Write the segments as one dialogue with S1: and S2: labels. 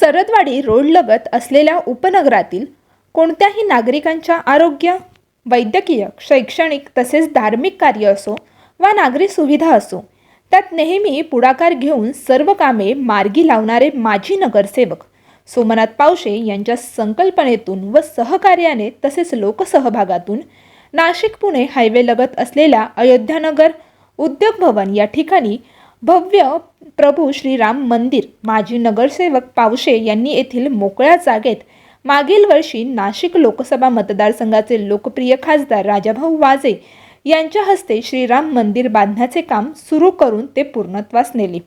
S1: सरदवाडी रोडलगत असलेल्या उपनगरातील कोणत्याही नागरिकांच्या आरोग्य वैद्यकीय शैक्षणिक तसेच धार्मिक कार्य असो वा नागरी सुविधा असो त्यात नेहमी पुढाकार घेऊन सर्व कामे मार्गी लावणारे माजी नगरसेवक सोमनाथ पावशे यांच्या संकल्पनेतून व सहकार्याने तसेच लोकसहभागातून नाशिक पुणे हायवेलगत असलेल्या अयोध्यानगर उद्योग भवन या ठिकाणी भव्य प्रभू श्रीराम मंदिर माजी नगरसेवक पावशे यांनी येथील मोकळ्या जागेत मागील वर्षी नाशिक लोकसभा मतदारसंघाचे लोकप्रिय खासदार राजाभाऊ वाजे यांच्या हस्ते श्रीराम मंदिर बांधण्याचे काम सुरू करून ते पूर्णत्वास नेले.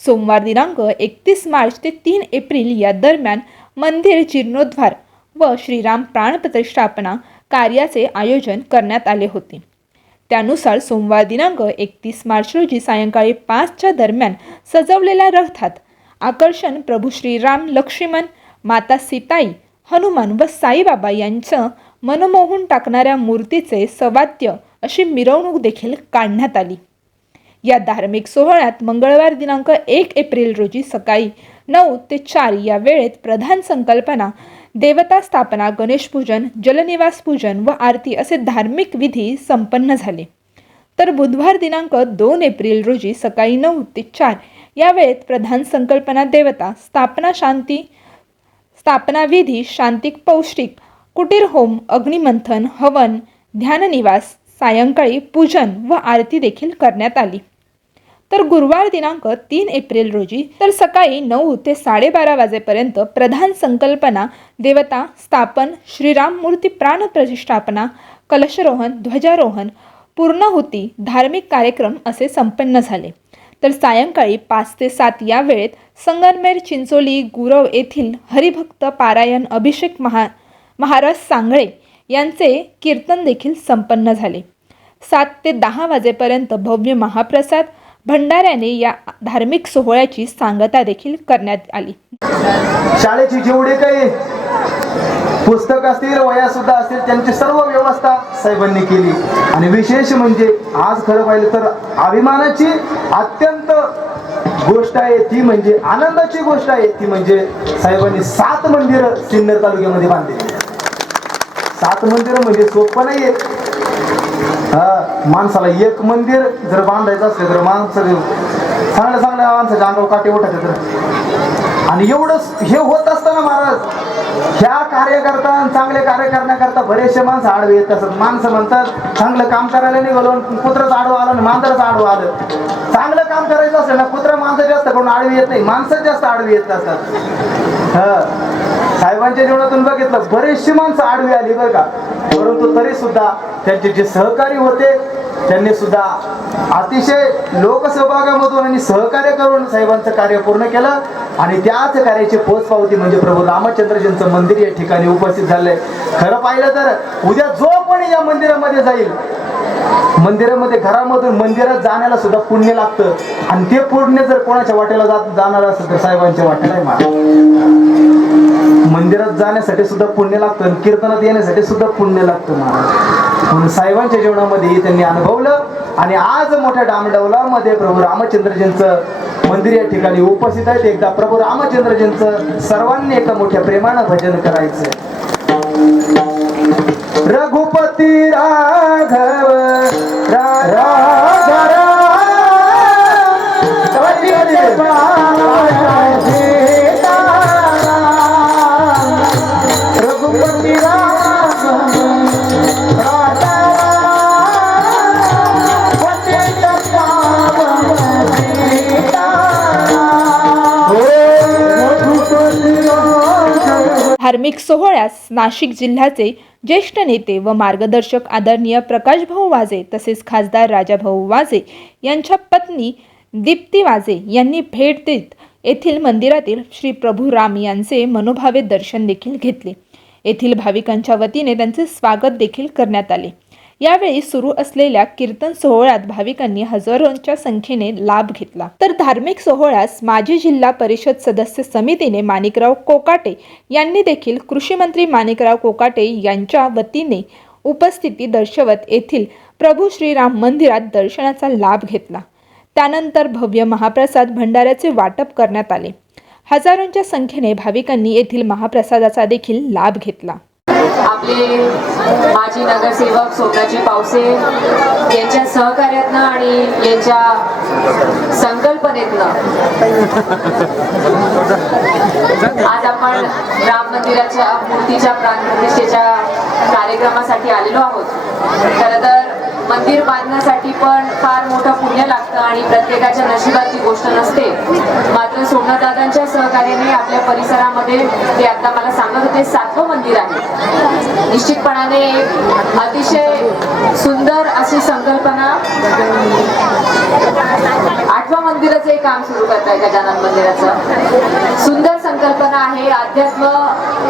S1: सोमवार दिनांक एकतीस मार्च ते तीन एप्रिल या दरम्यान मंदिर जीर्णोद्धार व श्रीराम प्राणप्रतिष्ठापना कार्याचे आयोजन करण्यात आले होते. त्यानुसार सोमवार दिनांक एकतीस मार्च रोजी सायंकाळी पाचच्या दरम्यान सजवलेल्या रथात आकर्षण प्रभू श्रीराम लक्ष्मण माता सीताई हनुमान व साईबाबा यांचं मनमोहून टाकणाऱ्या मूर्तीचे सवाद्य अशी मिरवणूक देखील काढण्यात आली. या धार्मिक सोहळ्यात मंगळवार दिनांक एक एप्रिल रोजी सकाळी नऊ ते चार या वेळेत प्रधान संकल्पना देवता स्थापना गणेश पूजन जलनिवास पूजन व आरती असे धार्मिक विधी संपन्न झाले. तर बुधवार दिनांक दोन एप्रिल रोजी सकाळी नऊ ते चार या वेळेत प्रधान संकल्पना देवता स्थापना शांती स्थापना विधी शांतिक पौष्टिक कुटीर होम अग्निमंथन हवन ध्याननिवास सायंकाळी पूजन व आरती देखील करण्यात आली. तर गुरुवार दिनांक तीन एप्रिल रोजी तर सकाळी नऊ ते साडेबारा वाजेपर्यंत प्रधान संकल्पना देवता स्थापन श्रीराम मूर्ती प्राणप्रतिष्ठापना कलशरोहण ध्वजारोहण पूर्णहुती धार्मिक कार्यक्रम असे संपन्न झाले. तर सायंकाळी पाच ते सात या वेळेत संगनमेर चिंचोली गुरव येथील हरिभक्त पारायण अभिषेक महा महाराज सांगळे यांचे कीर्तन देखील संपन्न झाले. सात ते दहा वाजेपर्यंत भव्य महाप्रसाद भंडाऱ्याने या धार्मिक सोहळ्याची सांगता देखील करण्यात आली.
S2: शाळेची जेवढे काही पुस्तक असतील वया सुद्धा असतील त्यांची सर्व व्यवस्था साहेबांनी केली. आणि विशेष म्हणजे आज खरं पाहिलं तर अभिमानाची अत्यंत गोष्ट आहे ती म्हणजे आनंदाची गोष्ट आहे ती म्हणजे साहेबांनी सात मंदिरं सिन्नर तालुक्यामध्ये बांधली. सात मंदिरं म्हणजे सोपं नाहीये. हा माणसाला एक मंदिर जर बांधायचं असलं तर माणसं चांगल्या चांगल्या माणसाच्या अंगावर काटे उठायचे तर. आणि एवढंच हे होत असताना महाराज ह्या कार्यकर्ता चांगले कार्य करण्याकरता बरेचसे माणसं आडवे येत असतात. माणसं म्हणतात चांगलं काम करायला निघालो कुत्रच आडवं आलं आणि मांजरच आडवं आलं. चांगलं काम करायचं असेल ना कुत्रा माणसं जास्त करून आडवी येत नाही माणसं जास्त आडवी येत असतात. ह. साहेबांच्या जीवनातून बघितलं बरेचशी माणसं आडवी आली बरं का. परंतु तरी सुद्धा त्यांचे जे सहकारी होते त्यांनी सुद्धा अतिशय लोकसहभागामधून आणि सहकार्य करून साहेबांचं कार्य पूर्ण केलं. आणि त्याच कार्याची पोचपावती म्हणजे प्रभू रामचंद्रजींचं मंदिर या ठिकाणी उपस्थित झालंय. खरं पाहिलं तर उद्या जो कोणी या मंदिरामध्ये जाईल मंदिरामध्ये घरामधून मंदिरात जाण्याला सुद्धा पुण्य लागतं. आणि ते पुण्य जर कोणाच्या वाटेला जात जाणार असेल तर साहेबांच्या वाटेला आहे मंदिरात जाण्यासाठी सुद्धा पुण्य लागतं कीर्तनात येण्यासाठी सुद्धा पुण्य लागतं महाराज. म्हणून साहेबांच्या जीवनामध्ये त्यांनी अनुभवलं आणि आज मोठ्या डामडवलामध्ये प्रभू रामचंद्रजींचं मंदिर या ठिकाणी उपस्थित आहेत. एकदा प्रभू रामचंद्रजींचं सर्वांनी एका मोठ्या प्रेमानं भजन करायचं. रघुपती राघव रा-
S1: धार्मिक सोहळ्यास नाशिक जिल्ह्याचे ज्येष्ठ नेते व मार्गदर्शक आदरणीय प्रकाशभाऊ वाजे तसेच खासदार राजाभाऊ वाजे यांच्या पत्नी दीप्ती वाजे यांनी भेट देत येथील मंदिरातील श्री प्रभू राम यांचे मनोभावे दर्शन देखील घेतले. येथील भाविकांच्या वतीने त्यांचे स्वागत देखील करण्यात आले. यावेळी सुरू असलेल्या कीर्तन सोहळ्यात भाविकांनी हजारोंच्या संख्येने लाभ घेतला. तर धार्मिक सोहळ्यास माजी जिल्हा परिषद सदस्य समितीने माणिकराव कोकाटे यांनी देखील कृषी मंत्री माणिकराव कोकाटे यांच्या वतीने उपस्थिती दर्शवत येथील प्रभू श्रीराम मंदिरात दर्शनाचा लाभ घेतला. त्यानंतर भव्य महाप्रसाद भंडाऱ्याचे वाटप करण्यात आले. हजारोंच्या संख्येने भाविकांनी येथील महाप्रसादाचा देखील लाभ घेतला.
S3: आपले माजी नगरसेवक सोनाजी पावसे यांच्या सहकार्यातनं आणि यांच्या संकल्पनेतनं आज आपण राम मंदिराच्या मूर्तीच्या प्राणप्रतिष्ठेच्या कार्यक्रमासाठी आलेलो आहोत. खरं तर मंदिर बांधण्यासाठी पण फार मोठं पुण्य लागतं आणि प्रत्येकाच्या नशिबात ती गोष्ट नसते. मात्र सोमनाथदादांच्या सहकार्याने आपल्या परिसरामध्ये ते आता मला सांगत होते सातवं मंदिर आहे. निश्चितपणाने एक अतिशय सुंदर अशी संकल्पना आठवा मंदिराचं एक काम सुरू करताय गजानन मंदिराचं. सुंदर संकल्पना आहे अध्यात्म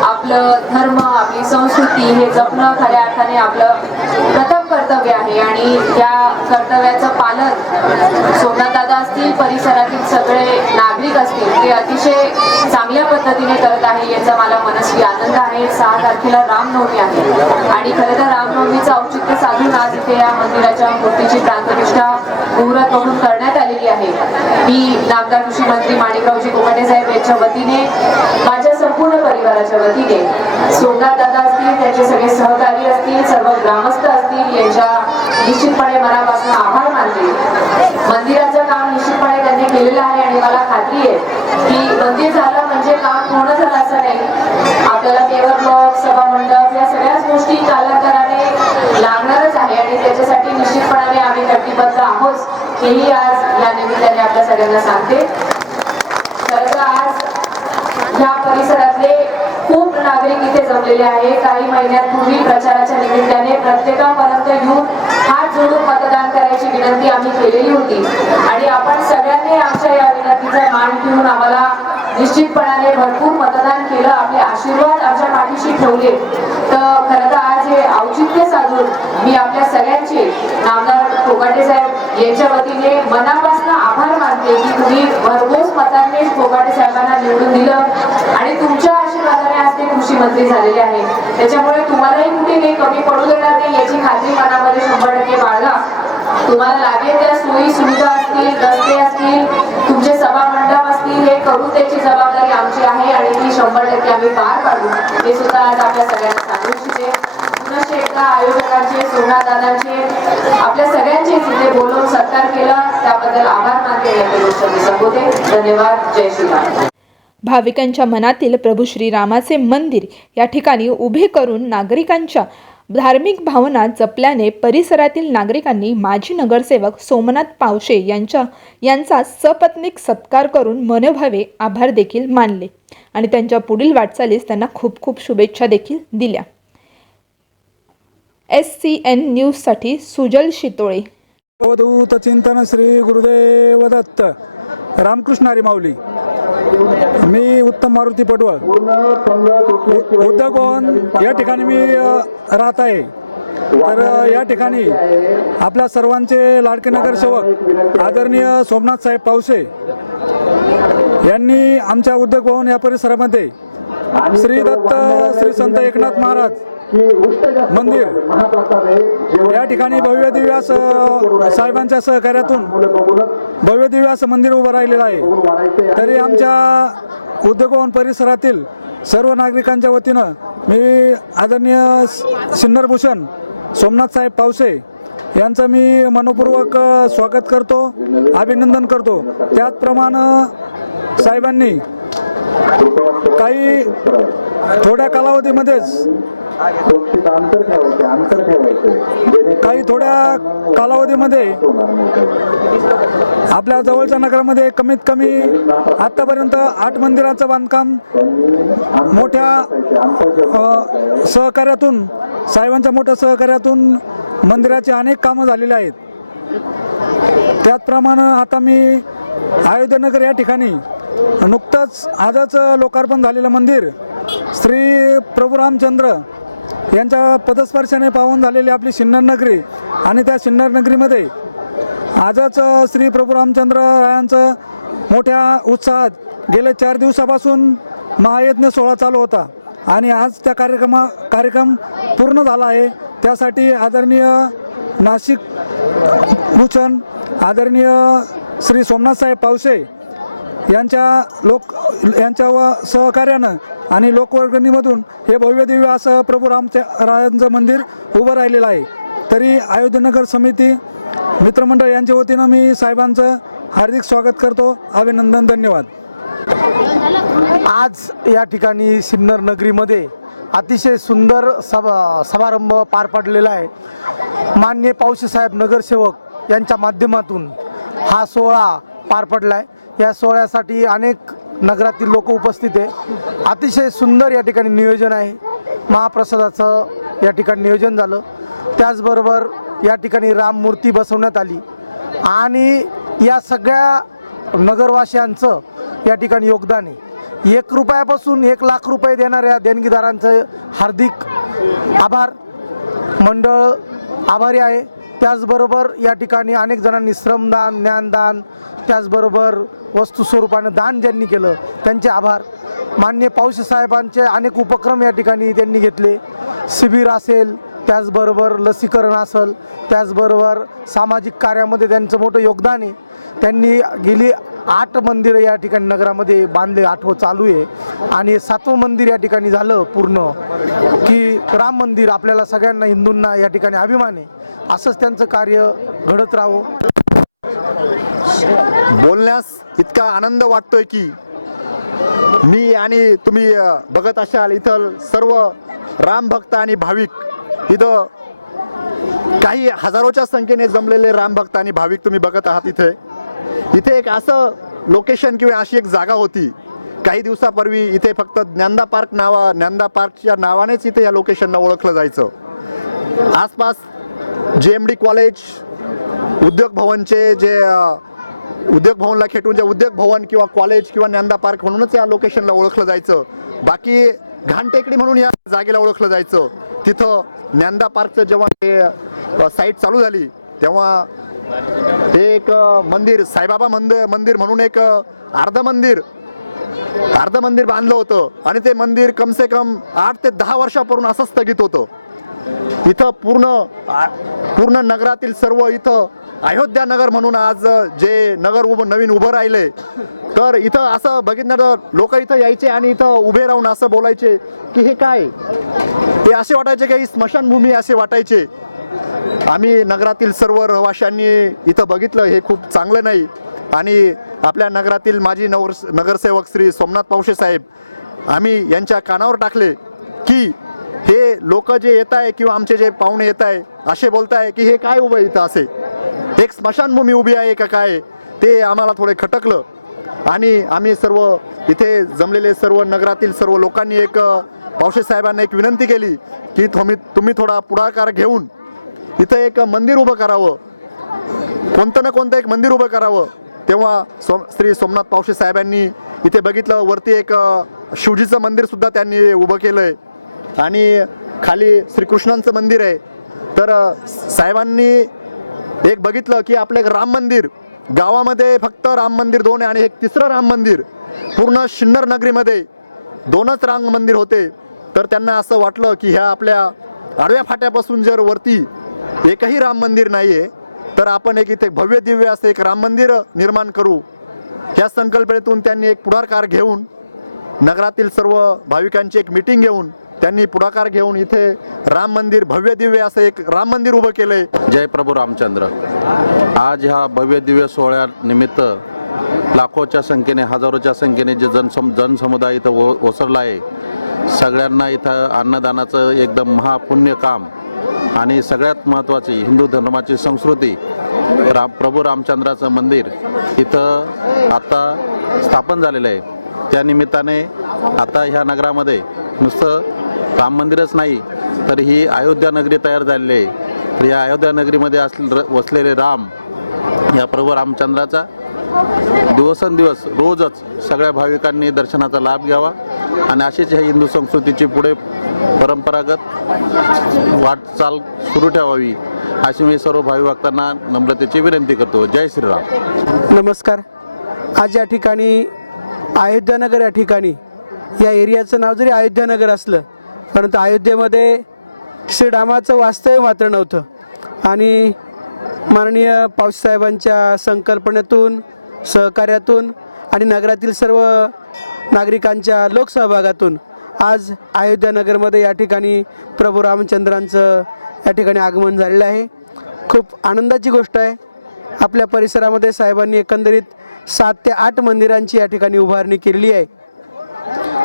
S3: आपलं धर्म आपली संस्कृती हे जपणं खऱ्या अर्थाने आपलं प्रथम कर्तव्य आहे आणि या कर्तव्याचं पालन सोमनाथदादा असतील परिसरातील सगळे नागरिक असतील ते अतिशय चांगल्या पद्धतीने करत आहे याचा मला मनस्वी आनंद आहे. सहा तारखेला रामनवमी आहे आणि खरं तर रामनवमीचं औचित्य साधून आज इथे या मंदिराच्या मूर्तीची प्रांतनिष्ठा मुहूर्त म्हणून करण्यात आलेली आहे. मी नामदार कृषी मंत्री माणिकरावजी कोमाटे साहेब यांच्या वतीने माझ्या संपूर्ण परिवाराच्या वतीने सोमनाथ दादा असतील त्यांचे सगळे सहकारी असतील सर्व ग्रामस्थ असतील यांच्या निश्चितपणे मनापासून आभार मानते. मंदिराचं काम निश्चितपणे त्यांनी केलेलं आहे आणि मला खात्री आहे की मंदिर झालं म्हणजे काम पूर्ण झालं असं नाही. आपल्याला केवळ ब्लॉक सभा मंडप या सगळ्याच गोष्टी कालांतराने लागणारच आहे आणि त्याच्यासाठी निश्चितपणाने आम्ही कटिबद्ध आहोत. हेही आज या निमित्ताने आपल्या सगळ्यांना सांगते. तर आज ह्या परिसरातले खूप नागरिक इथे जमलेले आहे काही महिन्यांपूर्वी प्रचाराच्या निमित्ताने प्रत्येकापर्यंत येऊन हात जोडून मतदान करायची विनंती आम्ही केलेली होती. आणि आपण सगळ्यांनी आमच्या या विनंतीचा मान ठेवून आम्हाला निश्चितपणाने भरपूर मतदान केलं. आपले आशीर्वाद आमच्या पाठीशी ठेवले. तर खरं तर आज हे औचित्य साधून मी आपल्या सगळ्यांचे नामदार कोकाटे साहेब यांच्या वतीने मनापासून आभार की तुम्ही भरघोस मतांनी फोगाटे साहेबांना निवडून दिलं आणि तुमच्या आशीर्वादाने आज ते कृषी मंत्री झालेले आहेत त्याच्यामुळे तुम्हालाही कुठे काही कमी पडू देणार नाही याची खात्री मनामध्ये शंभर टक्के बाळगा. तुम्हाला लागेल त्या सोयी सुविधा असतील रस्ते असतील तुमचे सभा मंडप असतील हे करू त्याची जबाबदारी आमची आहे आणि ती शंभर टक्के आम्ही पार पाडू. हे सुद्धा आज आपल्या सगळ्यांना सांगू इच्छिते. पुनश्च एकदा आयोजकांचे सोमनाथ दादांचे आपल्या सगळ्यांचे इथे बोलवून सत्कार केला. त्याबद्दल आभार मानते संबोधे धन्यवाद. जय श्रीराम.
S1: भाविकांच्या मनातील प्रभू श्रीरामाचे मंदिर या ठिकाणी उभे करून नागरिकांच्या धार्मिक भावना जपल्याने परिसरातील नागरिकांनी माजी नगरसेवक सोमनाथ पावशे यांच्या यांचा सपत्नीक सत्कार करून मनोभावे आभार देखील मानले आणि त्यांच्या पुढील वाटचालीस त्यांना खूप खूप शुभेच्छा देखील दिल्या. एस सी एन न्यूजसाठी सुजल शितोळे.
S4: अवधूत चिंतन श्री गुरुदेव दत्त. रामकृष्णारी माऊली मी उत्तम मारुती पटवळ. उद्योगवन या ठिकाणी मी राहत आहे. तर या ठिकाणी आपल्या सर्वांचे लाडके नगरसेवक आदरणीय सोमनाथ साहेब पावसे यांनी आमच्या उद्योग भवन या परिसरामध्ये श्री दत्त श्री संत एकनाथ महाराज मंदिर. या ठिकाणी भव्य दिव्य असं साहेबांच्या सहकार्यातून भव्य दिव्य असं मंदिर उभं राहिलेलं आहे. तरी आमच्या उद्योगभवन परिसरातील सर्व नागरिकांच्या वतीनं मी आदरणीय सिन्नर भूषण सोमनाथ साहेब पावसे यांचं मी मनपूर्वक स्वागत करतो अभिनंदन करतो. त्याचप्रमाणे साहेबांनी काही थोड्या कालावधीमध्येच काही थोड्या कालावधीमध्ये आपल्या जवळच्या नगरामध्ये कमीत कमी आतापर्यंत आठ मंदिराचं बांधकाम मोठ्या सहकार्यातून साहेबांच्या मोठ्या सहकार्यातून मंदिराची अनेक कामं झालेली आहेत. त्याचप्रमाणे आता मी अयोध्यनगर या ठिकाणी नुकतंच आजच लोकार्पण झालेलं मंदिर श्री प्रभू रामचंद्र यांच्या पदस्पर्शाने पावन झालेली आपली सिन्नर नगरी आणि त्या सिन्नर नगरीमध्ये आजच श्री प्रभू रामचंद्र रायांचं मोठ्या उत्साहात गेल्या चार दिवसापासून महायज्ञ सोहळा चालू होता आणि आज त्या कार्यक्रमा कार्यक्रम पूर्ण झाला आहे. त्यासाठी आदरणीय नाशिक भूषण आदरणीय श्री सोमनाथ साहेब पावसे यांच्या लोक यांच्या व सहकार्यानं आणि लोकवर्गणीमधून हे भव्य दिव्य असं प्रभू रामच्या रायांचं मंदिर उभं राहिलेलं आहे. तरी अयोध्यनगर समिती मित्रमंडळ यांच्या वतीनं मी साहेबांचं हार्दिक स्वागत करतो. अभिनंदन धन्यवाद.
S5: आज या ठिकाणी सिन्नर नगरीमध्ये अतिशय सुंदर सभा समारंभ पार पडलेला आहे. मान्य पावशेसाहेब नगरसेवक यांच्या माध्यमातून हा सोहळा पार पडला आहे या सोहळ्यासाठी अनेक नगरातील लोक उपस्थित आहे. अतिशय सुंदर या ठिकाणी नियोजन आहे. महाप्रसादाचं या ठिकाणी नियोजन झालं. त्याचबरोबर या ठिकाणी राममूर्ती बसवण्यात आली. आणि या सगळ्या नगरवासियांचं या ठिकाणी योगदान आहे. एक रुपयापासून एक लाख रुपये देणाऱ्या देणगीदारांचं हार्दिक आभार. मंडळ आभारी आहे. त्याचबरोबर या ठिकाणी अनेक जणांनी श्रमदान ज्ञानदान त्याचबरोबर वस्तू स्वरूपानं दान ज्यांनी केलं त्यांचे आभार. मान्य पावशी साहेबांचे अनेक उपक्रम या ठिकाणी त्यांनी घेतले. शिबिर असेल त्याचबरोबर लसीकरण असेल त्याचबरोबर सामाजिक कार्यामध्ये त्यांचं मोठं योगदान आहे. त्यांनी गेली आठ मंदिरं या ठिकाणी नगरामध्ये बांधले आठवं चालू आहे. आणि सातवं मंदिर या ठिकाणी झालं पूर्ण की राम मंदिर आपल्याला सगळ्यांना हिंदूंना या ठिकाणी अभिमान आहे. असंच त्यांचं कार्य घडत राहावं
S6: बोलण्यास इतका आनंद वाटतोय की मी आणि तुम्ही बघत असाल इथं सर्व राम भक्त आणि भाविक. इथं काही हजारोच्या संख्येने जमलेले राम भक्त आणि भाविक तुम्ही बघत आहात इथे. इथे एक असं लोकेशन किंवा अशी एक जागा होती. काही दिवसापूर्वी इथे फक्त ज्ञानदा पार्क नावा ज्ञानदा पार्कच्या नावानेच इथे या लोकेशनला ओळखलं जायचं. आसपास जे एम डी कॉलेज उद्योग भवनचे जे उद्योग भवनला खेटून जे उद्योग भवन किंवा कॉलेज किंवा ज्ञानदा पार्क म्हणूनच या लोकेशनला ओळखलं जायचं. बाकी घाणटेकडी म्हणून या जागेला ओळखलं जायचं. तिथं ज्ञानदा पार्कचं जेव्हा हे साईट चालू झाली तेव्हा एक मंदिर साईबाबा मंदिर मंदिर म्हणून एक अर्ध मंदिर. अर्ध मंदिर बांधलं होतं आणि ते मंदिर कमसे कम आठ ते दहा वर्षापूर्वी असं स्थगित होतं. इथं पूर्ण पूर्ण नगरातील सर्व इथं अयोध्या नगर म्हणून आज जे नगर उभं नवीन उभं राहिले तर इथं असं बघितलं तर लोक इथं यायचे आणि इथं उभे राहून असं बोलायचे की हे काय? ते असे वाटायचे की ही स्मशानभूमी असे वाटायचे. आम्ही नगरातील सर्व रहिवाशांनी इथं बघितलं हे खूप चांगलं नाही. आणि आपल्या नगरातील माजी नगर नगरसेवक श्री सोमनाथ पावशे साहेब आम्ही यांच्या कानावर टाकले की हे लोक जे येत आहे किंवा आमचे जे पाहुणे येत आहे असे बोलताय की हे काय उभं इथं असे? एक स्मशानभूमी उभी आहे का काय? ते आम्हाला थोडे खटकलं. आणि आम्ही सर्व इथे जमलेले सर्व नगरातील सर्व लोकांनी एक पावशे साहेबांना एक विनंती केली की तुम्ही तुम्ही थोडा पुढाकार घेऊन इथं एक मंदिर उभं करावं. कोणतं ना कोणतं एक मंदिर उभं करावं. तेव्हा सोम श्री सोमनाथ पावशे साहेबांनी इथे बघितलं वरती एक शिवजीचं मंदिर सुद्धा त्यांनी उभं केलंय. आणि खाली श्रीकृष्णांचं मंदिर आहे. तर साहेबांनी एक बघितलं की आपलं एक राम मंदिर गावामध्ये फक्त राम मंदिर दोन आहे आणि एक तिसरं राम मंदिर पूर्ण शिन्नर नगरीमध्ये दोनच राम मंदिर होते. तर त्यांना असं वाटलं की ह्या आपल्या आडव्या फाट्यापासून जर वरती एकही राम मंदिर नाहीये तर आपण एक इथे भव्य दिव्य असं एक राम मंदिर निर्माण करू. या संकल्पनेतून त्यांनी एक पुढाकार घेऊन नगरातील सर्व भाविकांची एक मिटिंग घेऊन त्यांनी पुढाकार घेऊन इथे राम मंदिर भव्य दिव्य असं एक राम मंदिर उभं केलंय.
S7: जय प्रभू रामचंद्र. आज ह्या भव्य दिव्य सोहळ्यानिमित्त लाखोच्या संख्येने हजारोच्या संख्येने जे जनसम जनसमुदाय इथं ओसरला आहे सगळ्यांना इथं अन्नदानाचं एकदम महापुण्य काम आणि सगळ्यात महत्त्वाची हिंदू धर्माची संस्कृती राम प्रभू रामचंद्राचं मंदिर इथं आता स्थापन झालेलं आहे. त्या निमित्ताने आता ह्या नगरामध्ये नुसतं राम मंदिरच नाही तर ही अयोध्या नगरी तयार झालेली आहे. तर या अयोध्या नगरीमध्ये असले वसलेले राम या प्रभू रामचंद्राचा दिवसेंदिवस रोजच सगळ्या भाविकांनी दर्शनाचा लाभ घ्यावा आणि अशीच ह्या हिंदू संस्कृतीची पुढे परंपरागत वाटचाल सुरू ठेवावी अशी मी सर्व भाविभक्तांना नम्रतेची विनंती करतो. जय श्रीराम.
S5: नमस्कार. आज या ठिकाणी अयोध्यानगर या ठिकाणी या एरियाचं नाव जरी अयोध्यानगर असलं परंतु अयोध्येमध्ये श्रीरामाचं वास्तव्य मात्र नव्हतं. आणि माननीय पावसाहेबांच्या संकल्पनेतून सहकार्यातून
S8: आणि नगरातील सर्व नागरिकांच्या लोकसहभागातून आज अयोध्या नगरमध्ये या ठिकाणी प्रभू रामचंद्रांचं या ठिकाणी आगमन झालेलं आहे. खूप आनंदाची गोष्ट आहे. आपल्या परिसरामध्ये साहेबांनी एकंदरीत सात ते आठ मंदिरांची या ठिकाणी उभारणी केलेली आहे.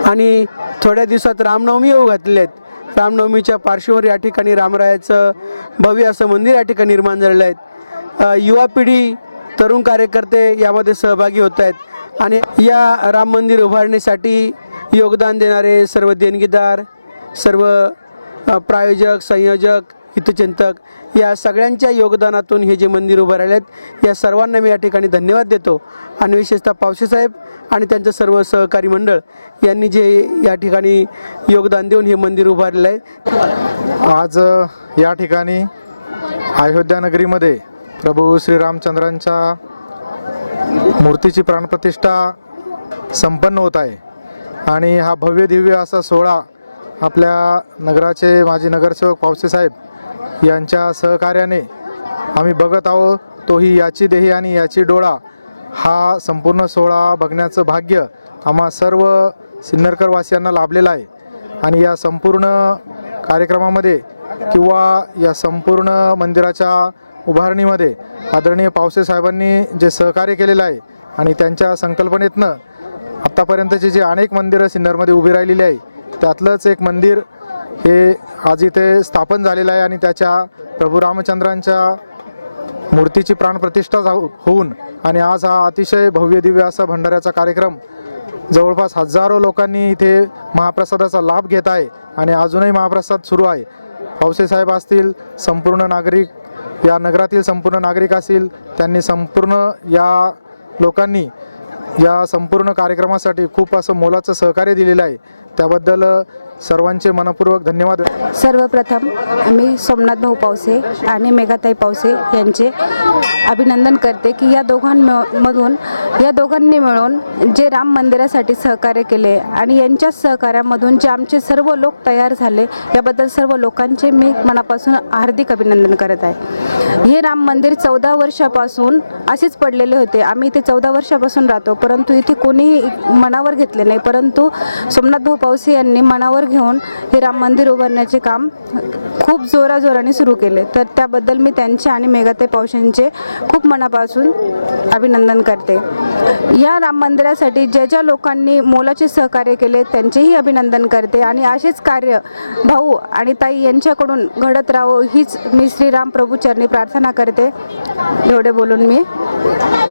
S8: आणि थोड्या दिवसात रामनवमी येऊ घातलेले आहेत. रामनवमीच्या पार्श्वभूमीवर या ठिकाणी रामरायाचं भव्य असं मंदिर या ठिकाणी निर्माण झालेलं आहे. युवा पिढी तरुण कार्यकर्ते यामध्ये सहभागी होत आहेत. आणि या राम मंदिर उभारणीसाठी योगदान देणारे सर्व देणगीदार सर्व प्रायोजक संयोजक हितचिंतक या सगळ्यांच्या योगदानातून हे जे मंदिर उभं राहिले आहेत या सर्वांना मी या ठिकाणी धन्यवाद देतो. आणि विशेषतः पावसेसाहेब आणि त्यांचं सर्व सहकारी मंडळ यांनी जे या ठिकाणी योगदान देऊन हे मंदिर उभारलेलं आहे.
S9: आज या ठिकाणी अयोध्या नगरीमध्ये प्रभू श्रीरामचंद्रांच्या मूर्तीची प्राणप्रतिष्ठा संपन्न होत आहे. आणि हा भव्य दिव्य असा सोहळा आपल्या नगराचे माजी नगरसेवक पावसेसाहेब यांच्या सहकार्याने आम्ही बघत आहोत. तोही याची देही आणि याची डोळा हा संपूर्ण सोहळा बघण्याचं भाग्य आम्हा सर्व सिन्नरकरवासियांना लाभलेला लाभलेलं आहे. आणि या संपूर्ण कार्यक्रमामध्ये किंवा या संपूर्ण मंदिराच्या उभारणीमध्ये आदरणीय पावसे साहेबांनी जे सहकार्य केलेलं आहे आणि त्यांच्या संकल्पनेतनं आत्तापर्यंतची जी अनेक मंदिरं सिन्नरमध्ये उभी राहिलेली आहे त्यातलंच एक मंदिर हे आज इथे स्थापन झालेलं आहे आणि त्याच्या प्रभू रामचंद्रांच्या मूर्तीची प्राणप्रतिष्ठा जाऊ- होऊन आणि आज हा अतिशय भव्य दिव्य असा भंडाऱ्याचा कार्यक्रम जवळपास हजारो लोकांनी इथे महाप्रसादाचा लाभ घेत आहे आणि अजूनही महाप्रसाद सुरू आहे. पावसे साहेब असतील संपूर्ण नागरिक या नगरातील संपूर्ण नागरिक असतील त्यांनी संपूर्ण या लोकांनी या संपूर्ण कार्यक्रमासाठी खूप असं मोलाचं सहकार्य दिलेलं आहे. त्याबद्दल सर्वांचे मनपूर्वक धन्यवाद.
S10: सर्वप्रथम मी सोमनाथ भाऊ पावसे आणि मेघाताई पावसे यांचे अभिनंदन करते की या दोघांमधून या दोघांनी मिळून जे राम मंदिरासाठी सहकार्य केले आणि यांच्या सहकार्यामधून जे आमचे सर्व लोक तयार झाले याबद्दल सर्व लोकांचे मी मनापासून हार्दिक अभिनंदन करत आहे. हे राम मंदिर चौदा वर्षापासून असेच पडलेले होते. आम्ही इथे चौदा वर्षापासून राहतो परंतु इथे कोणीही मनावर घेतले नाही. परंतु सोमनाथ भाऊ पावसे यांनी मनावर घेऊन हे राम मंदिर उभारण्याचे काम खूप जोराजोराने सुरू केले. तर त्याबद्दल मी त्यांचे आणि मेघाते पावशेंचे खूप मनापासून अभिनंदन करते. या राम मंदिरासाठी ज्या ज्या लोकांनी मोलाचे सहकार्य केले त्यांचेही अभिनंदन करते आणि असेच कार्य भाऊ आणि ताई यांच्याकडून घडत राहो हीच मी श्रीराम प्रभू चरणी प्रार्थना करते. एवढे बोलून मी